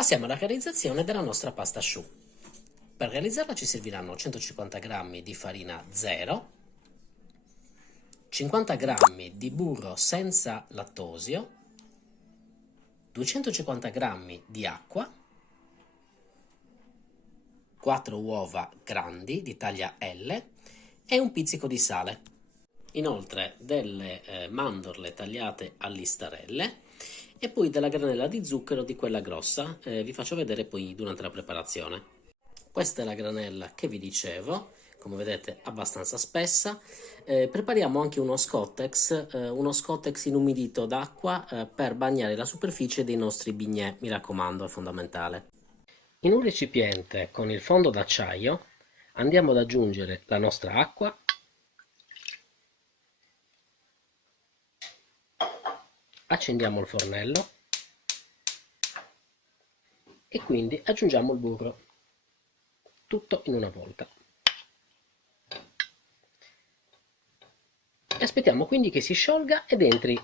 Passiamo alla realizzazione della nostra pasta choux. Per realizzarla ci serviranno 150 g di farina 0, 50 g di burro senza lattosio, 250 g di acqua, 4 uova grandi di taglia L e un pizzico di sale. Inoltre delle mandorle tagliate a listarelle e poi della granella di zucchero di quella grossa, vi faccio vedere poi durante la preparazione. Questa è la granella che vi dicevo, come vedete abbastanza spessa. Prepariamo anche uno Scottex inumidito d'acqua per bagnare la superficie dei nostri bignè, mi raccomando, è fondamentale. In un recipiente con il fondo d'acciaio andiamo ad aggiungere la nostra acqua, accendiamo il fornello e quindi aggiungiamo il burro, tutto in una volta. E aspettiamo quindi che si sciolga ed entri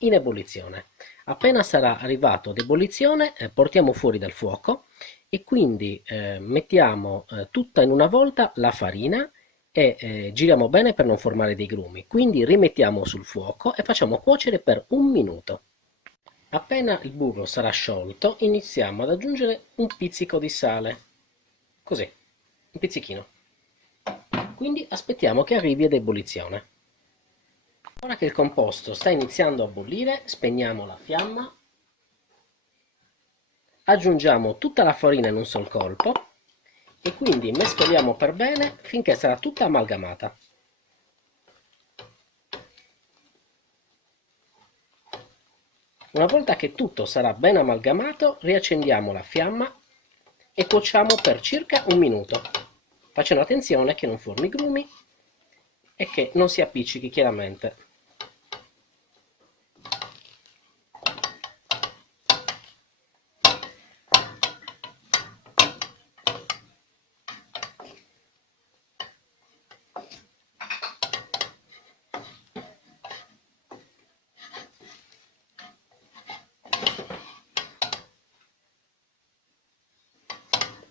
in ebollizione. Appena sarà arrivato ad ebollizione portiamo fuori dal fuoco e quindi mettiamo tutta in una volta la farina e giriamo bene per non formare dei grumi. Quindi rimettiamo sul fuoco e facciamo cuocere per 1 minuto. Appena il burro sarà sciolto iniziamo ad aggiungere un pizzico di sale, così, un pizzichino. Quindi aspettiamo che arrivi ad ebollizione. Ora che il composto sta iniziando a bollire, spegniamo la fiamma, aggiungiamo tutta la farina in un sol colpo e quindi mescoliamo per bene finché sarà tutta amalgamata. Una volta che tutto sarà ben amalgamato, riaccendiamo la fiamma e cuociamo per circa 1 minuto, facendo attenzione che non formi grumi e che non si appiccichi chiaramente.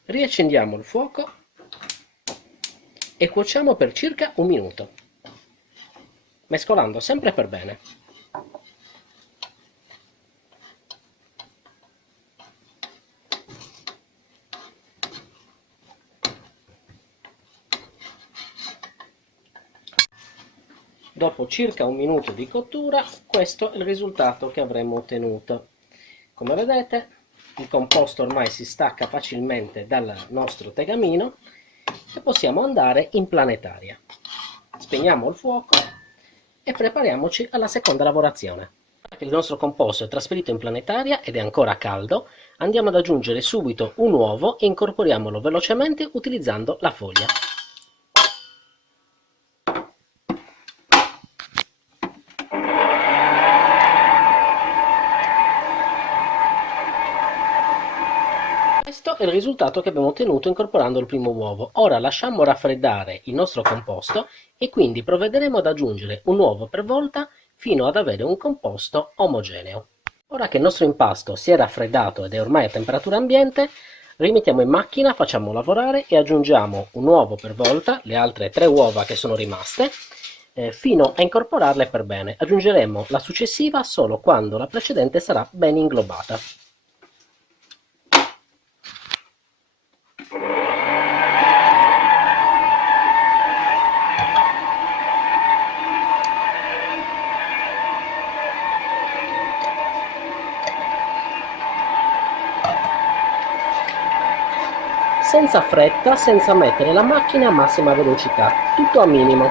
Riaccendiamo il fuoco e cuociamo per circa 1 minuto, mescolando sempre per bene. Dopo circa 1 minuto di cottura, questo è il risultato che avremo ottenuto. Come vedete, il composto ormai si stacca facilmente dal nostro tegamino e possiamo andare in planetaria. Spegniamo il fuoco e prepariamoci alla seconda lavorazione. Ora che il nostro composto è trasferito in planetaria ed è ancora caldo, andiamo ad aggiungere subito un uovo e incorporiamolo velocemente utilizzando la foglia. Questo è il risultato che abbiamo ottenuto incorporando il primo uovo. Ora lasciamo raffreddare il nostro composto e quindi provvederemo ad aggiungere un uovo per volta fino ad avere un composto omogeneo. Ora che il nostro impasto si è raffreddato ed è ormai a temperatura ambiente, rimettiamo in macchina, facciamo lavorare e aggiungiamo un uovo per volta, le altre 3 uova che sono rimaste, fino a incorporarle per bene. Aggiungeremo la successiva solo quando la precedente sarà ben inglobata. Senza fretta, senza mettere la macchina a massima velocità, tutto a minimo.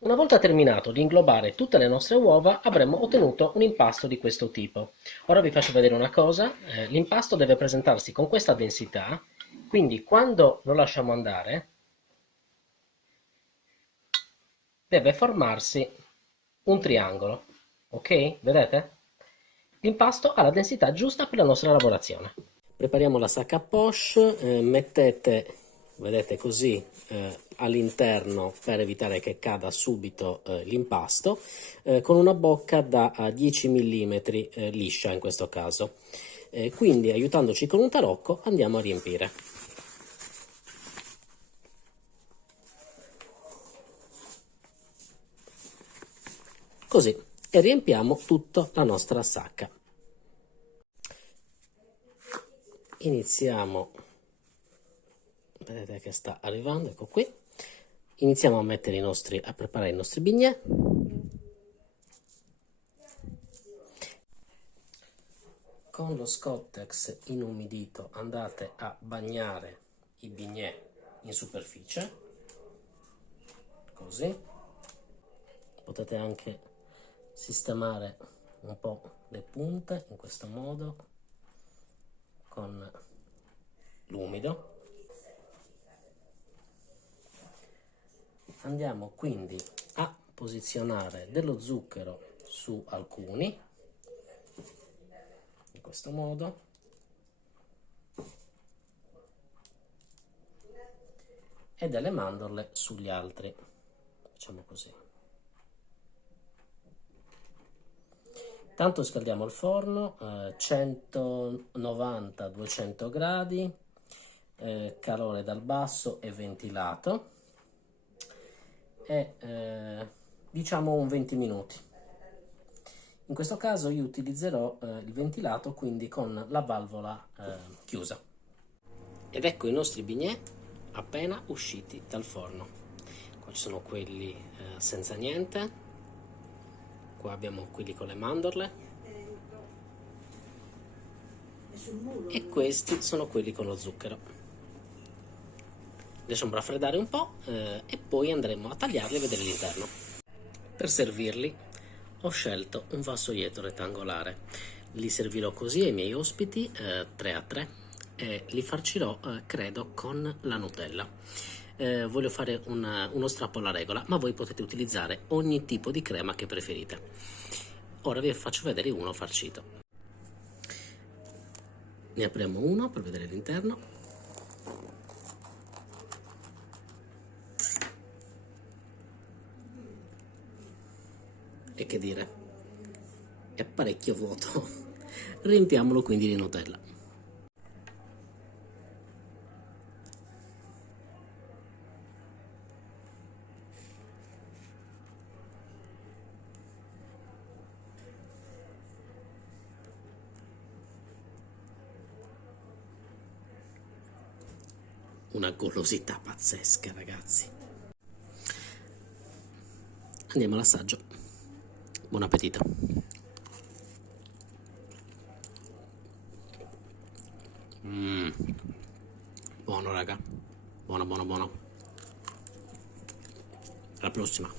Una volta terminato di inglobare tutte le nostre uova, avremo ottenuto un impasto di questo tipo. Ora vi faccio vedere una cosa, l'impasto deve presentarsi con questa densità, quindi quando lo lasciamo andare deve formarsi un triangolo, ok? Vedete? L'impasto ha la densità giusta per la nostra lavorazione. Prepariamo la sac à poche, mettete vedete così all'interno, per evitare che cada subito l'impasto, con una bocca da 10 mm liscia in questo caso. Quindi, aiutandoci con un tarocco, andiamo a riempire. Così, e riempiamo tutta la nostra sacca. Iniziamo, vedete che sta arrivando, ecco qui. Iniziamo a preparare i nostri bignè. Con lo Scottex inumidito andate a bagnare i bignè in superficie, così. Potete anche sistemare un po' le punte in questo modo con l'umido. Andiamo quindi a posizionare dello zucchero su alcuni, in questo modo, e delle mandorle sugli altri, facciamo così. Tanto scaldiamo il forno, 190-200 gradi, calore dal basso e ventilato, e diciamo un 20 minuti. In questo caso io utilizzerò il ventilato, quindi con la valvola chiusa. Ed ecco i nostri bignè appena usciti dal forno. Qua ci sono quelli senza niente, qua abbiamo quelli con le mandorle e questi sono quelli con lo zucchero. Lasciamo raffreddare un po' e poi andremo a tagliarli e vedere l'interno. Per servirli ho scelto un vassoietto rettangolare, li servirò così ai miei ospiti 3 a 3 e li farcirò credo con la Nutella. Voglio fare uno strappo alla regola, ma voi potete utilizzare ogni tipo di crema che preferite. Ora vi faccio vedere uno farcito. Ne apriamo uno per vedere l'interno. E che dire, è parecchio vuoto. Riempiamolo quindi di Nutella. Una golosità pazzesca, ragazzi. Andiamo all'assaggio. Buon appetito. Buono, raga. Buono, buono, buono. Alla prossima.